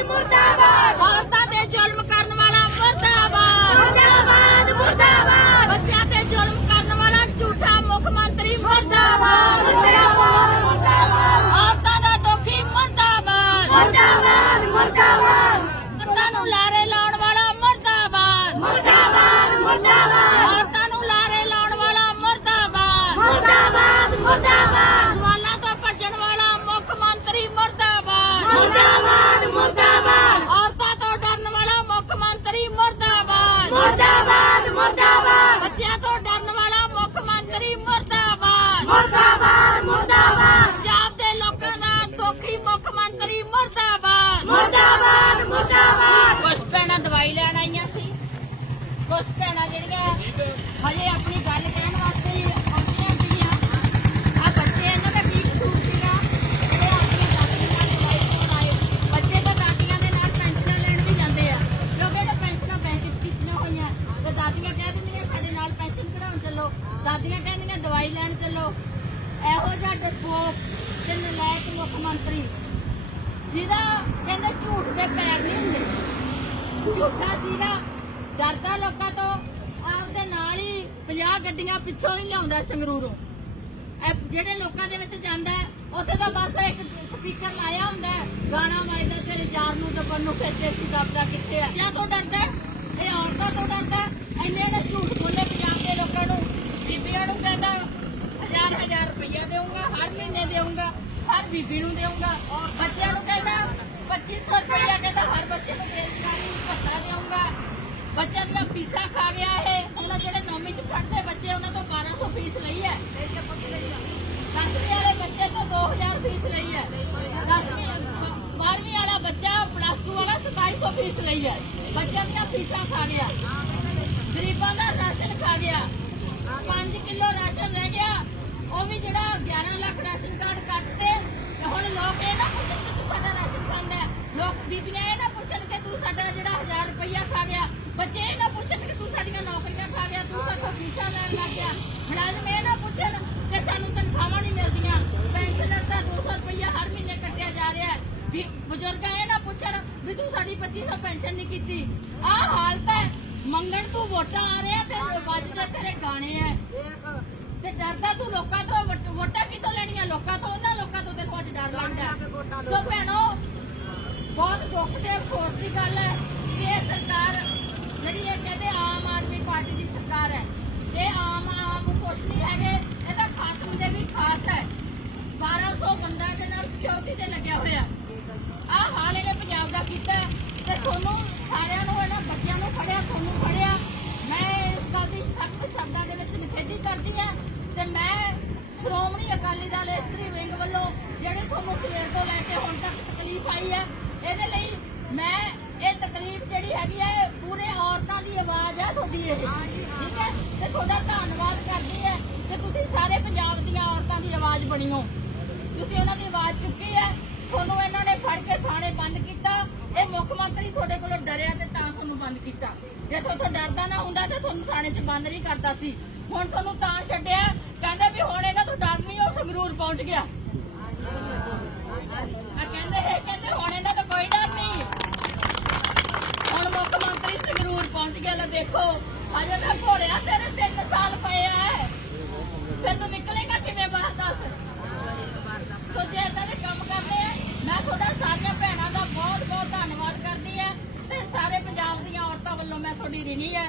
ਮੁਰਦਾਬਾਦ ਮੁਰਦਾਬਾਦ ਔਰਤਾਂ ਤੇ ਜ਼ੁਲਮ ਕਰਨ ਵਾਲਾ ਮੁਰਦਾਬਾਦ ਮੁਰਦਾਬਾਦ ਮੁਰਦਾਬਾਦ ਬੱਚਿਆਂ ਤੇ ਜ਼ੁਲਮ ਕਰਨ ਵਾਲਾ ਝੂਠਾ ਮੁੱਖ ਮੰਤਰੀ ਮੁਰਦਾਬਾਦ ਮੁਰਦਾਬਾਦ ਮੁਰਦਾਬਾਦ ਔਰਤਾਂ ਦਾ ਦੁਖੀ ਮੁਰਦਾਬਾਦ ਮੁਰਦਾਬਾਦ ਮੁਰਦਾਬਾਦ ਔਰਤਾਂ ਨੂੰ ਲਾਰੇ ਲਾਉਣ ਵਾਲਾ ਮੁਰਦਾਬਾਦ ਮੁਰਦਾਬਾਦ ਮੁਰਦਾਬਾਦ ਔਰਤਾਂ ਨੂੰ ਲਾਰੇ ਲਾਉਣ ਵਾਲਾ ਮੁਰਦਾਬਾਦ ਮੁਰਦਾਬਾਦ ਮੁਰਦਾਬਾਦ ਸਵਾਲਾਂ ਤੋਂ ਭੱਜਣ ਵਾਲਾ ਮੁੱਖ ਮੰਤਰੀ ਮੁਰਦਾਬਾਦ ਮੁਰਦਾਬਾਦ ਮੁਰਦਾਬਾਦ ਔਰਤਾਂ ਤੋਂ ਡਰਨ ਵਾਲਾ ਮੁੱਖ ਮੰਤਰੀ ਮੁਰਦਾਬਾਦ ਮੁਰਦਾਬਾਦ ਮੁਰਦਾਬਾਦ ਬੱਚਿਆਂ ਤੋਂ ਡਰਨ ਵਾਲਾ ਮੁੱਖ ਮੰਤਰੀ ਮੁਰਦਾਬਾਦ ਮੁਰਦਾਬਾਦ। ਪੰਜਾਬ ਦੇ ਲੋਕਾਂ ਦਾ ਦੁਖੀ ਮੁੱਖ ਮੰਤਰੀ ਮੁਰਦਾਬਾਦ। ਮੁਰਦਾਬਾਦ ਮੁਰਦਾਬਾਦ। ਕੁਛ ਭੈਣਾਂ ਦਵਾਈ ਲੈਣ ਆਈਆਂ ਸੀ। ਕੁਛ ਭੈਣਾਂ ਜਿਹੜੀਆਂ ਹਜੇ ਆਪਣੀ ਦਵਾਈ ਲੈਣ ਚੱਲੋ। ਇਹੋ ਜਿਹਾ ਡਰਪੋਕ ਤੇ ਨਲਾਇਕ ਮੁੱਖ ਮੰਤਰੀ ਜਿਹਦਾ ਕਹਿੰਦੇ ਝੂਠ ਦੇ ਪੈਰ ਨਹੀਂ ਹੁੰਦੇ। ਝੂਠਾ ਸੀਗਾ। ਡਰਦਾ ਲੋਕਾਂ ਤੋਂ। ਆਪਦੇ ਨਾਲ ਹੀ 50 ਗੱਡੀਆਂ ਪਿੱਛੋਂ ਹੀ ਲਿਆਉਂਦਾ ਸੰਗਰੂਰੋਂ। ਜਿਹੜੇ ਲੋਕਾਂ ਦੇ ਵਿੱਚ ਜਾਂਦਾ ਹੈ, ਉੱਥੇ ਤਾਂ ਬਸ ਇੱਕ ਸਪੀਕਰ ਲਾਇਆ ਹੁੰਦਾ ਗਾਣਾ ਵੱਜਦਾ ਤੇਰੇ ਯਾਰ ਨੂੰ ਦੱਬਣ ਨੂੰ ਖਿੱਚੇ ਸੀ ਦੱਬਦਾ ਕਿੱਥੇ ਆ? ਜਾਂ ਤੋਂ ਡਰਦਾ ਇਹ ਔਰਤਾਂ ਤੋਂ ਡਰਦਾ ਇੰਨੇ ਨੇ ਝੂਠ ਬੋਲੇ ਪੰਜਾਬ ਦੇ ਲੋਕਾਂ ਨੂੰ ਬੀਬੀਆਂ ਨੂੰ ਕਹਿੰਦਾ ਹਜ਼ਾਰ ਹਜ਼ਾਰ ਰੁਪਈਆ ਦੇਊਂਗਾ ਹਰ ਮਹੀਨੇ ਦੇਊਂਗਾ ਹਰ ਬੀਬੀ ਨੂੰ ਦੇਊਂਗਾ ਔਰ ਬੱਚਿਆਂ ਨੂੰ ਕਹਿੰਦਾ 2500 ਰੁਪਈਆ ਕਹਿੰਦਾ ਹਰ ਬੱਚੇ ਨੂੰ ਬੇਰੁਜ਼ਗਾਰੀ ਭੱਤਾ ਦੇਊਂਗਾ ਬੱਚਿਆਂ ਦੀਆਂ ਫੀਸਾਂ ਖਾ ਗਿਆ ਇਹ ਹੁਣ ਜਿਹੜੇ ਨੌਵੀਂ ਚ ਪੜ੍ਹਦੇ ਬੱਚੇ ਉਹਨਾਂ ਤੋਂ 1200 ਫੀਸ ਲਈ ਹੈ ਦਸਵੀਂ ਵਾਲੇ ਬੱਚੇ ਤੋਂ 2000 ਫੀਸ ਲਈ ਹੈ ਦਸਵੀਂ 12ਵੀਂ ਵਾਲਾ ਬੱਚਾ ਪਲੱਸ 2 ਵਾਲਾ 2700 ਫੀਸ ਲਈ ਹੈ ਬੱਚਿਆਂ ਦੀਆਂ ਫੀਸਾਂ ਖਾ ਗਿਆ ਗਰੀਬਾਂ ਦਾ ਰਾਸ਼ਨ ਖਾ ਗਿਆ 5 ਕਿਲੋ ਰਾਸ਼ਨ ਰਹਿ ਗਿਆ। ਉਹ ਵੀ ਜਿਹੜਾ 11 ਲੱਖ ਰਾਸ਼ਨ ਕਾਰਡ ਕੱਟਤੇ ਤੇ ਹੁਣ ਲੋਕ ਇਹ ਨਾ ਪੁੱਛਣ ਕਿ ਤੂੰ ਸਾਡਾ ਰਾਸ਼ਨ ਖਾਂਦਾ ਲੋਕ ਬੀਬੀਆਂ ਇਹ ਨਾ ਪੁੱਛਣ ਕਿ ਤੂੰ ਸਾਡਾ ਜਿਹੜਾ 1000 ਰੁਪਈਆ ਖਾ ਗਿਆ। ਬੱਚੇ ਇਹ ਨਾ ਪੁੱਛਣ ਕਿ ਤੂੰ ਸਾਡੀਆਂ ਨੌਕਰੀਆਂ ਖਾ ਗਿਆ, ਤੂੰ ਸਾਥੋਂ ਫੀਸਾਂ ਲੈਣ ਲੱਗ ਗਿਆ। ਮੁਲਾਜ਼ਮ ਇਹ ਨਾ ਪੁੱਛਣ ਕਿ ਸਾਨੂੰ ਤਨਖਾਹਾਂ ਨਹੀਂ ਮਿਲਦੀਆਂ। ਪੈਨਸ਼ਨਰ ਦਾ 200 ਰੁਪਇਆ ਹਰ ਮਹੀਨੇ ਕੱਟਿਆ ਜਾ ਰਿਹਾ ਹੈ। ਵੀ ਬਜ਼ੁਰਗ ਇਹ ਨਾ ਪੁੱਛਣ ਵੀ ਤੂੰ ਸਾਡੀ 2500 ਪੈਨਸ਼ਨ ਨਹੀਂ ਕੀਤੀ। ਆਹ ਹਾਲਤ ਹੈ। ਮੰਗਣ ਤੂੰ ਵੋਟਾਂ ਆ ਰਿਹਾ ਤੇ ਵੱਜਦੇ ਤੇਰੇ ਗਾਣੇ ਐ ਤੇ ਡਰਦਾ ਤੂੰ ਲੋਕਾਂ ਤੋਂ ਵੋਟ- ਵੋਟਾਂ ਕਿਤੋਂ ਲੈਣੀਆਂ? ਲੋਕਾਂ ਤੋਂ ਉਹਨਾਂ ਲੋਕਾਂ ਤੋਂ ਤੈਨੂੰ ਅੱਜ ਡਰ ਲੱਗਦਾ। ਸੋ ਭੈਣੋ ਬਹੁਤ ਦੁੱਖ ਤੇ ਅਫਸੋਸ ਦੀ ਗੱਲ ਹੈ ਕਿ ਇਹ ਸਰਕਾਰ ਜਿਹੜੀ ਇਹ ਕਹਿੰਦੇ ਆਮ ਆਦਮੀ ਪਾਰਟੀ ਦੀ ਸਰਕਾਰ ਹੈ ਇਹ ਆਮ ਆਮ ਕੁਛ ਨਹੀਂ ਹੈਗੇ ਇਹ ਤਾਂ ਖਾਸ ਹੁੰਦੇ ਵੀ ਖਾਸ ਹੈ। 1200 ਬੰਦਾ ਨਾਲ ਸਿਕਿਉਰਿਟੀ ਤੇ ਲੱਗਿਆ ਹੋਇਆ। ਆਹ ਹਾਲ ਇਹਨੇ ਪੰਜਾਬ ਦਾ ਕੀਤਾ ਹੈ ਤੇ ਤੁਹਾਨੂੰ ਸਾਰਿਆਂ ਨੂੰ ਬੱਚਿਆਂ ਨੂੰ ਫੜਿਆ, ਤੁਹਾਨੂੰ ਫੜਿਆ। ਮੈਂ ਇਸ ਗੱਲ ਦੀ ਸਖਤ ਸ਼ਬਦਾਂ ਦੇ ਵਿੱਚ ਨਿਖੇਧੀ ਕਰਦੀ ਹਾਂ ਤੇ ਮੈਂ ਸ਼੍ਰੋਮਣੀ ਅਕਾਲੀ ਦਲ ਇਸਤਰੀ ਵਿੰਗ ਵੱਲੋਂ ਜਿਹੜੀ ਤੁਹਾਨੂੰ ਸਵੇਰ ਤੋਂ ਲੈ ਕੇ ਹੁਣ ਤੱਕ ਤਕਲੀਫ ਆਈ ਹੈ, ਇਹਦੇ ਲਈ ਮੈਂ ਇਹ ਤਕਲੀਫ ਜਿਹੜੀ ਹੈਗੀ ਹੈ, ਇਹ ਪੂਰੇ ਔਰਤਾਂ ਦੀ ਆਵਾਜ਼ ਹੈ ਤੁਹਾਡੀ ਇਹ। ਠੀਕ ਹੈ? ਤੇ ਤੁਹਾਡਾ ਧੰਨਵਾਦ ਕਰਦੀ ਹੈ ਕਿ ਤੁਸੀਂ ਸਾਰੇ ਪੰਜਾਬ ਦੀਆਂ ਔਰਤਾਂ ਦੀ ਆਵਾਜ਼ ਬਣੀਓ ਤੁਸੀਂ ਉਹਨਾਂ ਦੀ ਆਵਾਜ਼ ਚੁੱਕੀ ਹੈ, ਤੁਹਾਨੂੰ ਇਹਨਾਂ ਨੇ ਫੜ ਕੇ ਥਾਣੇ ਬੰਦ ਕੀਤਾ। ਇਹ ਮੁੱਖ ਮੰਤਰੀ ਤੁਹਾਡੇ ਕੋਲੋਂ ਡਰਿਆ ਤੇ ਤਾਂ ਤੁਹਾਨੂੰ ਬੰਦ ਕੀਤਾ। ਜੇ ਤੁਹਾਡੇ ਡਰਦਾ ਨਾ ਹੁੰਦਾ ਤਾਂ ਤੁਹਾਨੂੰ ਥਾਣੇ 'ਚ ਬੰਦ ਨਹੀਂ ਕਰਦਾ ਸੀ। ਹੁਣ ਤੁਹਾਨੂੰ ਤਾਂ ਛੱਡਿਆ। ਕਹਿੰਦੇ ਵੀ ਹੁਣ ਇਹਨਾਂ ਤੋਂ ਡਰ ਨਹੀਂ, ਉਹ ਸੰਗਰੂਰ ਪਹੁੰਚ ਗਿਆ। ਆ ਕਹਿੰਦੇ, ਇਹ ਕਹਿੰਦੇ ਹੁਣ ਇਹਨਾਂ ਤੋਂ ਕੋਈ ਡਰ ਨਹੀਂ। ਹੁਣ ਮੁੱਖ ਮੰਤਰੀ ਸੰਗਰੂਰ ਪਹੁੰਚ ਗਿਆ। ਲੈ ਦੇਖੋ ਅਜੇ ਤਾਂ ਘੋੜਿਆ ਤੇਰੇ 3 ਸਾਲ ਪਏ ਆ। ਫਿਰ ਤੂੰ ਨਿਕਲ ਕਿਵੇਂ ਬਾਹਰ ਦੱਸ ਸੋ ਜੇ ਏਦਾਂ ਦੇ ਕੰਮ ਕਰਦੇ ਆ ਮੈਂ ਤੁਹਾਡਾ ਸਾਰੀਆਂ ਭੈਣਾਂ ਦਾ ਬਹੁਤ ਬਹੁਤ ਧੰਨਵਾਦ ਕਰਦੀ ਹੈ ਤੇ ਸਾਰੇ ਪੰਜਾਬ ਦੀਆਂ ਔਰਤਾਂ ਤੁਹਾਡੀ ਰਿਣੀ ਹੈ।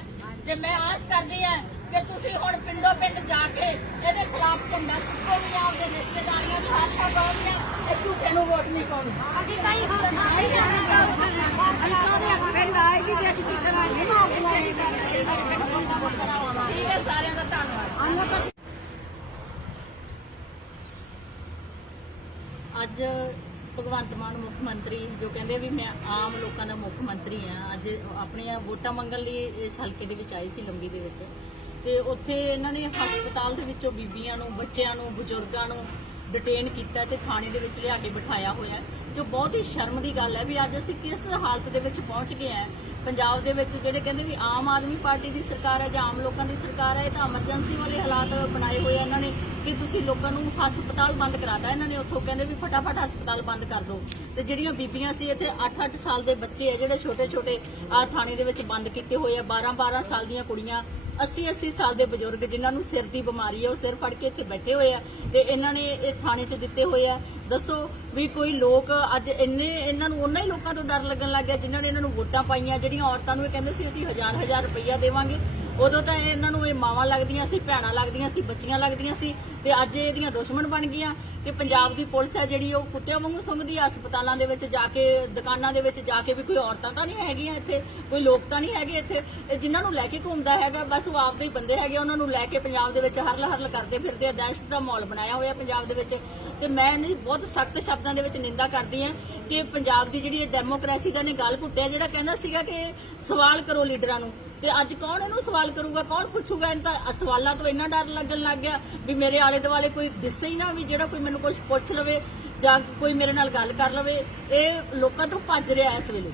ਤੇ ਮੈਂ ਆਸ ਕਰਦੀ ਹੈ ਕਿ ਤੁਸੀਂ ਹੁਣ ਪਿੰਡੋ ਪਿੰਡ ਜਾ ਕੇ ਇਹਦੇ ਖਿਲਾਫ ਝੰਡਾ ਚੁੱਕੋਗੇ ਆਪਦੇ ਰਿਸ਼ਤੇਦਾਰੀਆਂ ਨੂੰ ਹੱਥਾਂ ਪਾਉਣੀਆਂ ਤੇ ਝੂਠੇ ਨੂੰ ਵੋਟ ਨਹੀਂ ਪਾਉਣੀ ਅਸੀਂ ਕਈ ਹਾਂ ਨਹੀਂ ਜਾਣਦਾ ਅਸੀਂ ਦੇ ਪਿੰਡ ਆਏ ਵੀ ਜੇ ਕਿਸੇ ਤਰ੍ਹਾਂ ਨਹੀਂ ਠੀਕ ਹੈ ਸਾਰਿਆਂ ਦਾ ਧੰਨਵਾਦ। ਅੱਜ ਭਗਵੰਤ ਮਾਨ ਮੁੱਖ ਮੰਤਰੀ ਜੋ ਕਹਿੰਦੇ ਵੀ ਮੈਂ ਆਮ ਲੋਕਾਂ ਦਾ ਮੁੱਖ ਮੰਤਰੀ ਆ ਅੱਜ ਆਪਣੀਆਂ ਵੋਟਾਂ ਮੰਗਣ ਲਈ ਇਸ ਹਲਕੇ ਦੇ ਵਿੱਚ ਆਏ ਸੀ ਲੰਬੀ ਦੇ ਵਿੱਚ। ਤੇ ਉੱਥੇ ਇਹਨਾਂ ਨੇ ਹਸਪਤਾਲ ਦੇ ਵਿੱਚੋਂ ਬੀਬੀਆਂ ਨੂੰ, ਬੱਚਿਆਂ ਨੂੰ, ਬਜ਼ੁਰਗਾਂ ਨੂੰ ਡਿਟੇਨ ਕੀਤਾ ਤੇ ਥਾਣੇ ਦੇ ਵਿੱਚ ਲਿਆ ਕੇ ਬਿਠਾਇਆ ਹੋਇਆ ਜੋ ਬਹੁਤ ਹੀ ਸ਼ਰਮ ਦੀ ਗੱਲ ਹੈ ਵੀ ਅੱਜ ਅਸੀਂ ਕਿਸ ਹਾਲਤ ਦੇ ਵਿੱਚ ਪਹੁੰਚ ਗਏ ਹਾਂ। ਪੰਜਾਬ ਦੇ ਵਿੱਚ ਜਿਹੜੇ ਕਹਿੰਦੇ ਵੀ ਆਮ ਆਦਮੀ ਪਾਰਟੀ ਦੀ ਸਰਕਾਰ ਹੈ ਜਾਂ ਆਮ ਲੋਕਾਂ ਦੀ ਸਰਕਾਰ ਹੈ, ਇਹ ਤਾਂ ਐਮਰਜੈਂਸੀ ਵਾਲੇ ਹਾਲਾਤ ਬਣਾਏ ਹੋਏ ਇਹਨਾਂ ਨੇ ਕਿ ਤੁਸੀਂ ਲੋਕਾਂ ਨੂੰ ਹਸਪਤਾਲ ਬੰਦ ਕਰਾਤਾ। ਇਹਨਾਂ ਨੇ ਉੱਥੋਂ ਕਹਿੰਦੇ ਵੀ ਫਟਾਫਟ ਹਸਪਤਾਲ ਬੰਦ ਕਰ ਦਿਓ। ਤੇ ਜਿਹੜੀਆਂ ਬੀਬੀਆਂ ਸੀ, ਇੱਥੇ 8-8 ਸਾਲ ਦੇ ਬੱਚੇ ਆ, ਜਿਹੜੇ ਛੋਟੇ-ਛੋਟੇ ਆ ਥਾਣੇ ਦੇ ਵਿੱਚ ਬੰਦ ਕੀਤੇ ਹੋਏ ਆ। 12-12 ਸਾਲ ਦੀਆਂ ਕੁੜੀਆਂ 80-80 ਸਾਲ ਦੇ ਬਜ਼ੁਰਗ ਜਿਨ੍ਹਾਂ ਨੂੰ ਸਿਰ ਦੀ ਬਿਮਾਰੀ ਹੈ ਉਹ ਸਿਰ ਫੜ ਕੇ ਇੱਥੇ ਬੈਠੇ ਹੋਏ ਆ ਤੇ ਇਹਨਾਂ ਨੇ ਇਹ ਥਾਣੇ 'ਚ ਦਿੱਤੇ ਹੋਏ ਆ। ਦੱਸੋ ਵੀ ਕੋਈ ਲੋਕ ਅੱਜ ਇੰਨੇ, ਇਹਨਾਂ ਨੂੰ ਉਹਨਾਂ ਹੀ ਲੋਕਾਂ ਤੋਂ ਡਰ ਲੱਗਣ ਲੱਗ ਗਿਆ ਜਿਨ੍ਹਾਂ ਨੇ ਇਹਨਾਂ ਨੂੰ ਵੋਟਾਂ ਪਾਈਆਂ, ਜਿਹੜੀਆਂ ਔਰਤਾਂ ਨੂੰ ਇਹ ਕਹਿੰਦੇ ਸੀ, ਅਸੀਂ ਹਜ਼ਾਰ ਹਜ਼ਾਰ ਰੁਪਈਆ ਦੇਵਾਂਗੇ। ਉਦੋਂ ਤਾਂ ਇਹਨਾਂ ਨੂੰ ਇਹ ਮਾਵਾਂ ਲੱਗਦੀਆਂ ਸੀ, ਭੈਣਾਂ ਲੱਗਦੀਆਂ ਸੀ, ਬੱਚੀਆਂ ਲੱਗਦੀਆਂ ਸੀ ਤੇ ਅੱਜ ਇਹਦੀਆਂ ਦੁਸ਼ਮਣ ਬਣ ਗਈਆਂ ਕਿ ਪੰਜਾਬ ਦੀ ਪੁਲਿਸ ਹੈ ਜਿਹੜੀ ਉਹ ਕੁੱਤਿਆਂ ਵਾਂਗੂ ਸੁੰਘਦੀ ਆ, ਹਸਪਤਾਲਾਂ ਦੇ ਵਿੱਚ ਜਾ ਕੇ, ਦੁਕਾਨਾਂ ਦੇ ਵਿੱਚ ਜਾ ਕੇ ਵੀ ਕੋਈ ਔਰਤਾਂ ਤਾਂ ਨਹੀਂ ਹੈਗੀਆਂ ਇੱਥੇ, ਕੋਈ ਲੋਕ ਤਾਂ ਨਹੀਂ ਹੈਗੇ ਇੱਥੇ। ਇਹ ਜਿਨ੍ਹਾਂ ਨੂੰ ਲੈ ਕੇ ਘੁੰਮਦਾ ਹੈਗਾ, ਬਸ ਉਹ ਆਪਦੇ ਹੀ ਬੰਦੇ ਹੈਗੇ, ਉਹਨਾਂ ਨੂੰ ਲੈ ਕੇ ਪੰਜਾਬ ਦੇ ਵਿੱਚ ਹਰਲ ਹਰਲ ਕਰਦੇ ਫਿਰਦੇ ਆ, ਦਹਿਸ਼ਤ ਦਾ ਮਾਹੌਲ ਬਣਾਇਆ ਹੋਇਆ ਪੰਜਾਬ ਦੇ ਵਿੱਚ। ਤੇ ਮੈਂ ਇਹਦੀ ਬਹੁਤ ਸਖਤ ਸ਼ਬਦਾਂ ਦੇ ਵਿੱਚ ਨਿੰਦਾ ਕਰਦੀ ਹਾਂ ਕਿ ਪੰਜਾਬ ਦੀ ਜਿਹੜੀ ਡੈਮੋਕ੍ਰੇਸੀ ਦਾ ਨੇ ਗੱਲ ਘੁੱਟਿਆ, ਜਿਹੜਾ ਕਹਿੰਦਾ ਸੀਗਾ ਕਿ ਸਵਾਲ ਕਰੋ ਲੀਡਰਾਂ ਨੂੰ ਤੇ ਅੱਜ ਕੌਣ ਇਹਨੂੰ ਸਵਾਲ ਕਰੂਗਾ, ਕੌਣ ਪੁੱਛੂਗਾ? ਇਹਨਾਂ ਤਾਂ ਸਵਾਲਾਂ ਤੋਂ ਇੰਨਾ ਡਰ ਲੱਗਣ ਲੱਗ ਗਿਆ ਵੀ ਮੇਰੇ ਆਲੇ ਦੁਆਲੇ ਕੋਈ ਦਿਸੇ ਹੀ ਨਾ ਵੀ ਜਿਹੜਾ ਕੋਈ ਮੈਨੂੰ ਕੁਝ ਪੁੱਛ ਲਵੇ ਜਾਂ ਕੋਈ ਮੇਰੇ ਨਾਲ ਗੱਲ ਕਰ ਲਵੇ। ਇਹ ਲੋਕਾਂ ਤੋਂ ਭੱਜ ਰਿਹਾ ਇਸ ਵੇਲੇ।